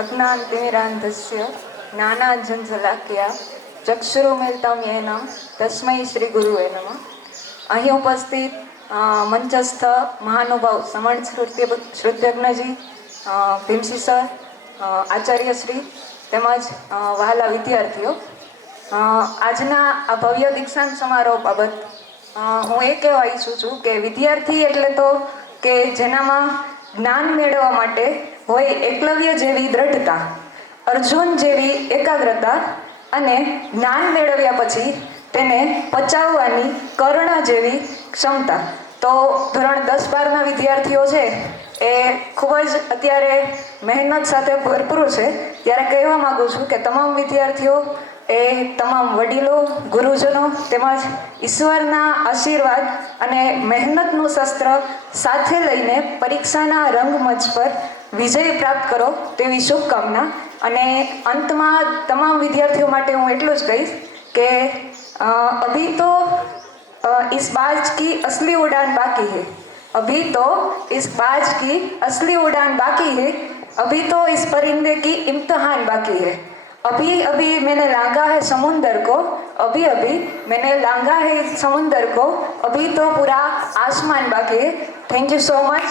अज्ञानतिमिरान्धस्य ज्ञानाञ्जनशलाकया चक्षुरुन्मीलितं येन तस्मै श्री गुरुवे नमः। અહીં ઉપસ્થિત મંચસ્થ મહાનુભાવ સમણ શ્રુત્યજ્ઞજી, ભીમસી સર, આચાર્યશ્રી તેમજ વહાલા વિદ્યાર્થીઓ, આજના આ ભવ્ય દીક્ષાંત સમારોહ બાબત હું એ કહેવા ઈચ્છું છું કે વિદ્યાર્થી એટલે તો કે જેનામાં જ્ઞાન મેળવવા માટે હોય એકલવ્ય જેવી દ્રઢતા, અર્જુન જેવી એકાગ્રતા અને જ્ઞાન મેળવ્યા પછી તેને પચાવવાની કર્ણ જેવી ક્ષમતા. તો ધોરણ 10-12ના વિદ્યાર્થીઓ છે એ ખૂબ જ અત્યારે મહેનત સાથે ભરપૂર છે. ત્યારે કહેવા માગું છું કે તમામ વિદ્યાર્થીઓ એ તમામ વડીલો, ગુરુજનો તેમજ ઈશ્વરના આશીર્વાદ અને મહેનતનું શસ્ત્ર સાથે લઈને પરીક્ષાના રંગમંચ પર વિજય પ્રાપ્ત કરો તેવી શુભકામના. અને અંતમાં તમામ વિદ્યાર્થીઓ માટે હું એટલું જ કહીશ કે अभी तो इस बाज की असली उड़ान बाकी है, अभी तो इस बाज की असली उड़ान बाकी है, अभी तो इस परिंदे की इम्तिहान बाकी है. अभी अभी मैंने लांघा है समुंदर को, अभी अभी मैंने लांघा है समुंदर को, अभी तो पूरा आसमान बाकी है. Thank you so much.